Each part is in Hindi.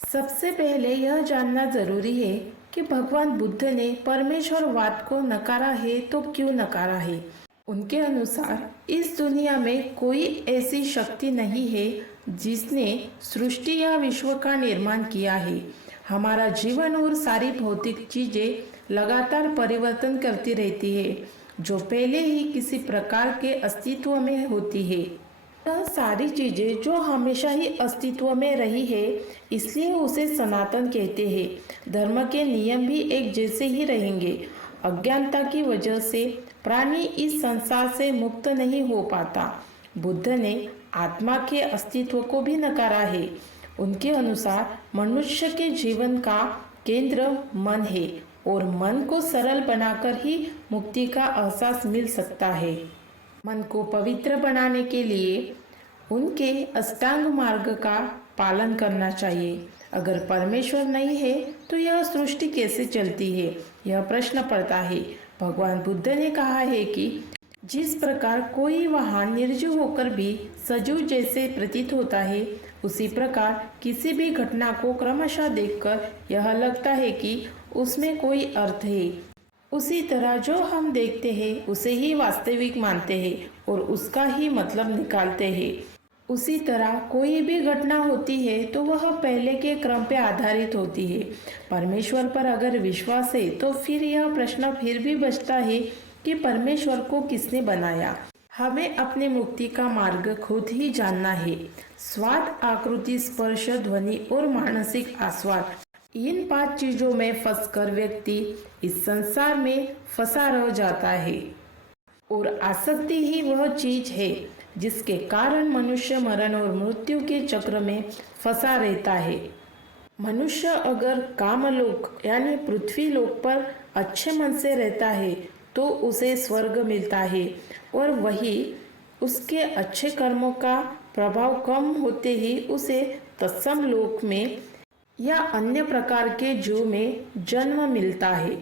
सबसे पहले यह जानना जरूरी है कि भगवान बुद्ध ने परमेश्वरवाद को नकारा है तो क्यों नकारा है। उनके अनुसार इस दुनिया में कोई ऐसी शक्ति नहीं है जिसने सृष्टि या विश्व का निर्माण किया है। हमारा जीवन और सारी भौतिक चीजें लगातार परिवर्तन करती रहती है, जो पहले ही किसी प्रकार के अस्तित्व में होती है। यह सारी चीजें जो हमेशा ही अस्तित्व में रही है, इसलिए उसे सनातन कहते हैं। धर्म के नियम भी एक जैसे ही रहेंगे। अज्ञानता की वजह से प्राणी इस संसार से मुक्त नहीं हो पाता। बुद्ध ने आत्मा के अस्तित्व को भी नकारा है। उनके अनुसार मनुष्य के जीवन का केंद्र मन है और मन को सरल बनाकर ही मुक्ति का एहसास मिल सकता है। मन को पवित्र बनाने के लिए उनके अष्टांग मार्ग का पालन करना चाहिए। अगर परमेश्वर नहीं है तो यह सृष्टि कैसे चलती है, यह प्रश्न पड़ता है। भगवान बुद्ध ने कहा है कि जिस प्रकार कोई वाहन निर्जीव होकर भी सजीव जैसे प्रतीत होता है, उसी प्रकार किसी भी घटना को क्रमशः देखकर यह लगता है कि उसमें कोई अर्थ है। उसी तरह जो हम देखते हैं उसे ही वास्तविक मानते हैं और उसका ही मतलब निकालते हैं। उसी तरह कोई भी घटना होती है तो वह पहले के क्रम पर आधारित होती है। परमेश्वर पर अगर विश्वास है तो फिर यह प्रश्न फिर भी बचता है कि परमेश्वर को किसने बनाया। हमें अपनी मुक्ति का मार्ग खुद ही जानना है। स्वाद, आकृति, स्पर्श, ध्वनि और मानसिक आस्वाद, इन 5 चीजों में फंसकर व्यक्ति इस संसार में फंसा रह जाता है। और आसक्ति ही वह चीज है जिसके कारण मनुष्य मरण और मृत्यु के चक्र में फंसा रहता है। मनुष्य अगर कामलोक यानी पृथ्वी लोक पर अच्छे मन से रहता है तो उसे स्वर्ग मिलता है, और वही उसके अच्छे कर्मों का प्रभाव कम होते ही उसे तत्सम लोक में या अन्य प्रकार के जीव में जन्म मिलता है।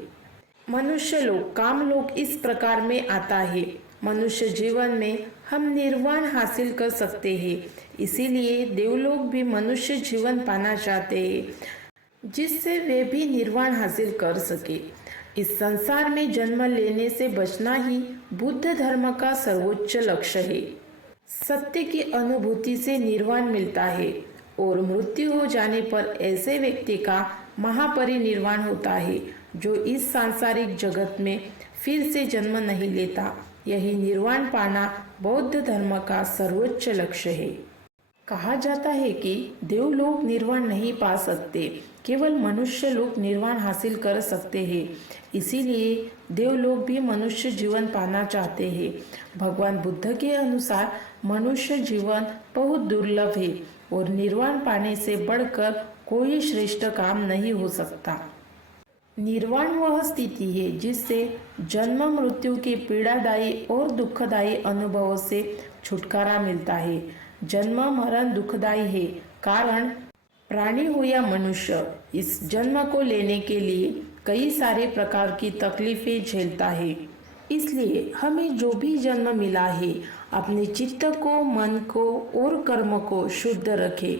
मनुष्य लोक, कामलोक इस प्रकार में आता है। मनुष्य जीवन में हम निर्वाण हासिल कर सकते हैं, इसीलिए देवलोक भी मनुष्य जीवन पाना चाहते हैं जिससे वे भी निर्वाण हासिल कर सके। इस संसार में जन्म लेने से बचना ही बुद्ध धर्म का सर्वोच्च लक्ष्य है। सत्य की अनुभूति से निर्वाण मिलता है और मृत्यु हो जाने पर ऐसे व्यक्ति का महापरिनिर्वाण होता है जो इस सांसारिक जगत में फिर से जन्म नहीं लेता। यही निर्वाण पाना बौद्ध धर्म का सर्वोच्च लक्ष्य है। कहा जाता है कि देवलोक निर्वाण नहीं पा सकते, केवल मनुष्य लोग निर्वाण हासिल कर सकते हैं। इसीलिए देवलोक भी मनुष्य जीवन पाना चाहते हैं। भगवान बुद्ध के अनुसार मनुष्य जीवन बहुत दुर्लभ है और निर्वाण पाने से बढ़कर कोई श्रेष्ठ काम नहीं हो सकता। निर्वाण वह स्थिति है जिससे जन्म मृत्यु के पीड़ादायी और दुखदायी अनुभवों से छुटकारा मिलता है। जन्म मरण दुखदायी है, कारण प्राणी हो या मनुष्य इस जन्म को लेने के लिए कई सारे प्रकार की तकलीफें झेलता है। इसलिए हमें जो भी जन्म मिला है, अपने चित्त को, मन को और कर्म को शुद्ध रखे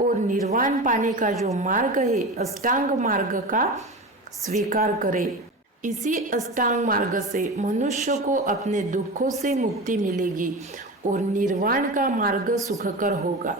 और निर्वाण पाने का जो मार्ग है, अष्टांग मार्ग का स्वीकार करे। इसी अष्टांग मार्ग से मनुष्य को अपने दुखों से मुक्ति मिलेगी और निर्वाण का मार्ग सुखकर होगा।